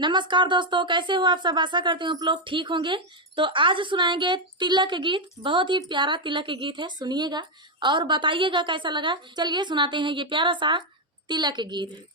नमस्कार दोस्तों, कैसे हो आप सब। आशा करती हूँ आप लोग ठीक होंगे। तो आज सुनाएंगे तिलक गीत। बहुत ही प्यारा तिलक गीत है, सुनिएगा और बताइएगा कैसा लगा। चलिए सुनाते हैं ये प्यारा सा तिलक गीत।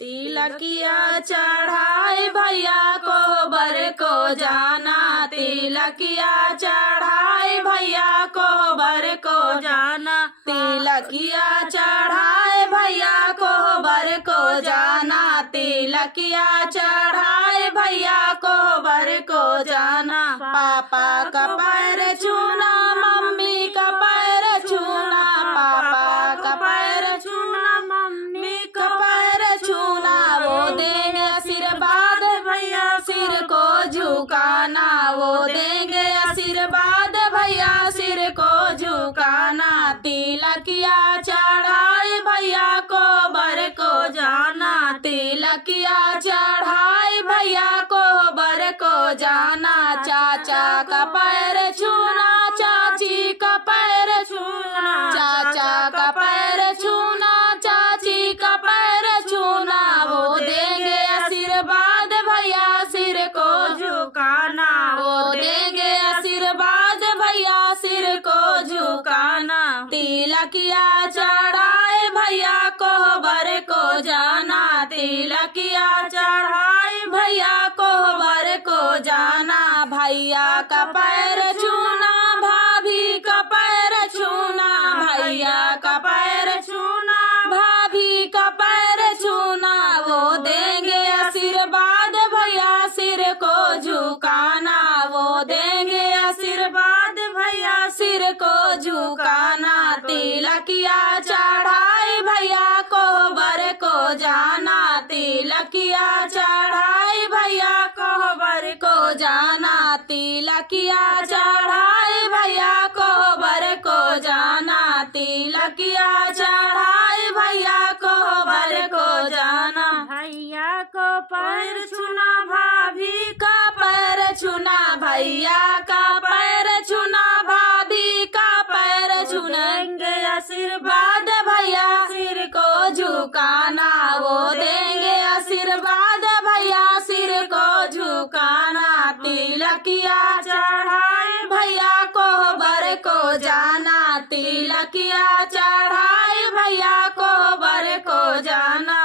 तिलकिया चढ़ाए भैया को बर को जाना, तिलकिया चढ़ाए भैया को बर को जाना, तिलकिया चढ़ाए भैया को बर को जाना, तिलकिया चढ़ाए भैया को बर को जाना। पापा का पैर छूना, मम्मी का पैर छूना, पापा का पैर छूना, मम्मी का पैर छूना। वो देंगे आशीर्वाद भैया सिर को झुकाना, वो देंगे आशीर्वाद भैया सिर को झुकाना। तिलकिया चढ़ाए भैया को बर को जाना, तिलकिया चढ़ाए भैया को बर को जाना। चाचा का पैर छूना, चाची का पैर छूना, चाचा का पैर छूना, चाची का पैर छूना। वो देंगे आशीर्वाद भैया सिर को झुकाना, वो देंगे आशीर्वाद भैया सिर को झुकाना। तिलकिया चढ़ाए भैया को बर को जाना, तिलकिया चढ़ाए भैया को बर को जाना। भैया का पैर छूना, भाभी का पैर छूना, भैया का पैर छूना, भाभी का पैर छूना। वो देंगे आशीर्वाद भैया सिर को झुकाना, वो देंगे आशीर्वाद भैया सिर को झुकाना। तिलकिया चढ़ाए भैया को बर को जाना, तिलकिया चढ़ाए भैया को बर को जाना, तिलकिया चढ़ाए भैया को बर को जाना, तिलकिया चढ़ाए भैया को बर को जाना। भैया को पैर छूना, भाभी का पैर छूना, भैया का पैर छूना, भाभी का पैर छूनेंगे आशीर्वाद भैया सिर को झुकाना, वो देंगे आशीर्वाद भैया सिर को झुकाना। तिलकिया चढ़ाए भैया को बर को जाना, तिलकिया चढ़ाए भैया को बर को जाना।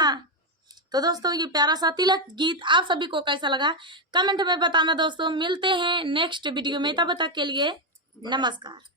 तो दोस्तों ये प्यारा सा तिलक गीत आप सभी को कैसा लगा कमेंट में बताना दोस्तों। मिलते हैं नेक्स्ट वीडियो में, तब तक के लिए नमस्कार।